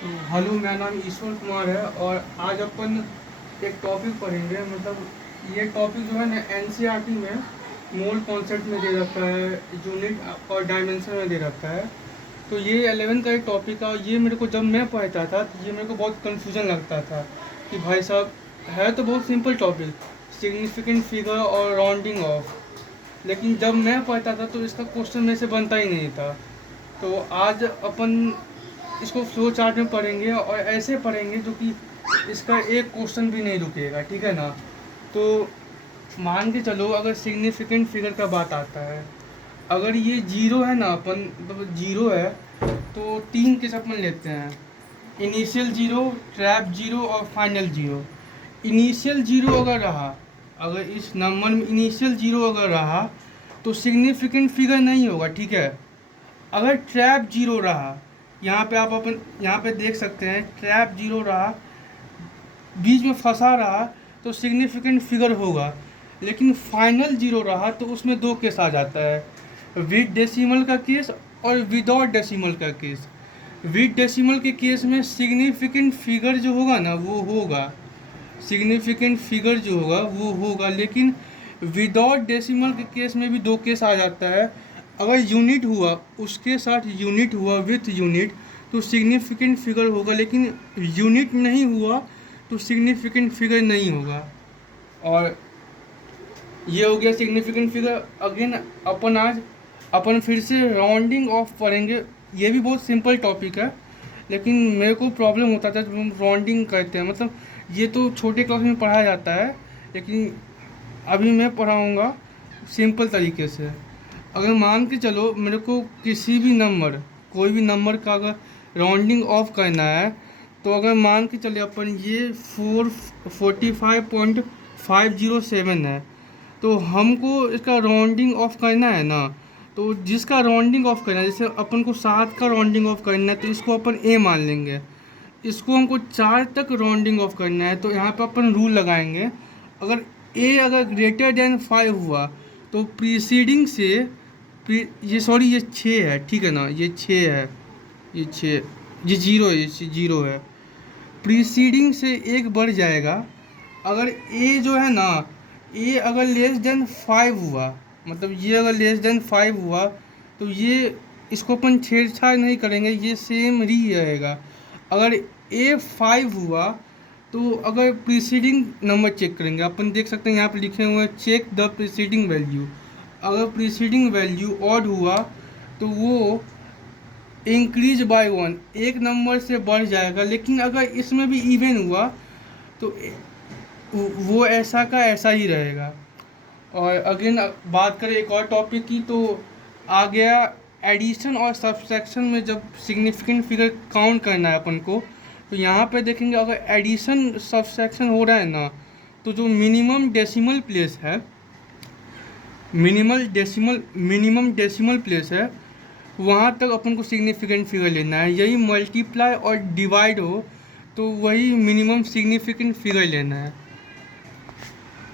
तो हेलो, मेरा नाम ईश्वर कुमार है और आज अपन एक टॉपिक पढ़ेंगे। मतलब ये टॉपिक जो है ना एनसीईआरटी में मोल कॉन्सेप्ट में दे रखा है, यूनिट और डायमेंशन में दे रखा है। तो ये 11th का एक टॉपिक है और ये मेरे को जब मैं पढ़ता था तो ये मेरे को बहुत कन्फ्यूज़न लगता था कि भाई साहब है तो बहुत सिंपल टॉपिक, सिग्निफिकेंट फिगर और राउंडिंग ऑफ। लेकिन जब मैं पढ़ता था तो इसका क्वेश्चन मेरे से बनता ही नहीं था। तो आज अपन इसको फ्लो चार्ट में पढ़ेंगे और ऐसे पढ़ेंगे जो कि इसका एक क्वेश्चन भी नहीं रुकेगा, ठीक है ना। तो मान के चलो, अगर सिग्निफिकेंट फिगर का बात आता है, अगर ये जीरो है ना, अपन मतलब जीरो है, तो तीन केस अपन लेते हैं, इनिशियल जीरो, ट्रैप जीरो और फाइनल जीरो। इनिशियल जीरो अगर रहा, अगर इस नंबर में इनिशियल जीरो अगर रहा तो सिग्निफिकेंट फिगर नहीं होगा, ठीक है। अगर ट्रैप जीरो रहा, यहाँ पे आप अपन यहाँ पे देख सकते हैं, ट्रैप जीरो रहा, बीच में फंसा रहा, तो सिग्निफिकेंट फिगर होगा। लेकिन फाइनल जीरो रहा तो उसमें दो केस आ जाता है, विद डेसिमल का केस और विदाउट डेसिमल का केस। विद डेसिमल के केस में सिग्निफिकेंट फिगर जो होगा ना वो होगा, सिग्निफिकेंट फिगर जो होगा वो होगा। लेकिन विदाउट डेसिमल के केस में भी दो केस आ जाता है। अगर यूनिट हुआ, उसके साथ यूनिट हुआ विथ यूनिट, तो सिग्निफिकेंट फिगर होगा। लेकिन यूनिट नहीं हुआ तो सिग्निफिकेंट फिगर नहीं होगा। और ये हो गया सिग्निफिकेंट फिगर। अगेन अपन आज अपन फिर से राउंडिंग ऑफ पढ़ेंगे। ये भी बहुत सिंपल टॉपिक है, लेकिन मेरे को प्रॉब्लम होता था जब हम राउंडिंग करते हैं। मतलब ये तो छोटे क्लास में पढ़ाया जाता है, लेकिन अभी मैं पढ़ाऊँगा सिंपल तरीके से। अगर मान के चलो मेरे को किसी भी नंबर, कोई भी नंबर का अगर राउंडिंग ऑफ करना है, तो अगर मान के चले अपन ये 445.507 है, तो हमको इसका राउंडिंग ऑफ करना है ना। तो जिसका राउंडिंग ऑफ करना है, जैसे अपन को 7 का राउंडिंग ऑफ करना है तो इसको अपन ए मान लेंगे। इसको हमको 4 तक राउंडिंग ऑफ करना है तो यहाँ पर अपन रूल लगाएंगे। अगर ए अगर ग्रेटर देन 5 हुआ तो प्रीसीडिंग से ये सॉरी ये 6 है, ठीक है ना, ये 6 है, ये 6, ये जीरो है, ये जीरो है। प्रीसीडिंग से एक बढ़ जाएगा। अगर ए जो है ना, ए अगर लेस देन 5 हुआ, मतलब ये अगर लेस देन 5 हुआ तो ये इसको अपन छेड़छाड़ नहीं करेंगे, ये सेम ही रहेगा। अगर ए 5 हुआ तो अगर प्रीसीडिंग नंबर चेक करेंगे, अपन देख सकते हैं यहाँ पे लिखे हुए हैं चेक द प्रीसीडिंग वैल्यू। अगर प्रीसीडिंग वैल्यू ऑड हुआ तो वो इंक्रीज बाय 1, एक नंबर से बढ़ जाएगा। लेकिन अगर इसमें भी इवन हुआ तो वो ऐसा का ऐसा ही रहेगा। और अगेन बात करें एक और टॉपिक की, तो आ गया एडिशन और सब्सट्रैक्शन में जब सिग्निफिकेंट फिगर काउंट करना है अपन को। तो यहाँ पे देखेंगे अगर एडिशन सब्सट्रैक्शन हो रहा है ना, तो जो मिनिमम डेसिमल प्लेस है, मिनिमम डेसिमल प्लेस है, वहाँ तक अपन को सिग्निफिकेंट फिगर लेना है। यही मल्टीप्लाई और डिवाइड हो तो वही मिनिमम सिग्निफिकेंट फिगर लेना है।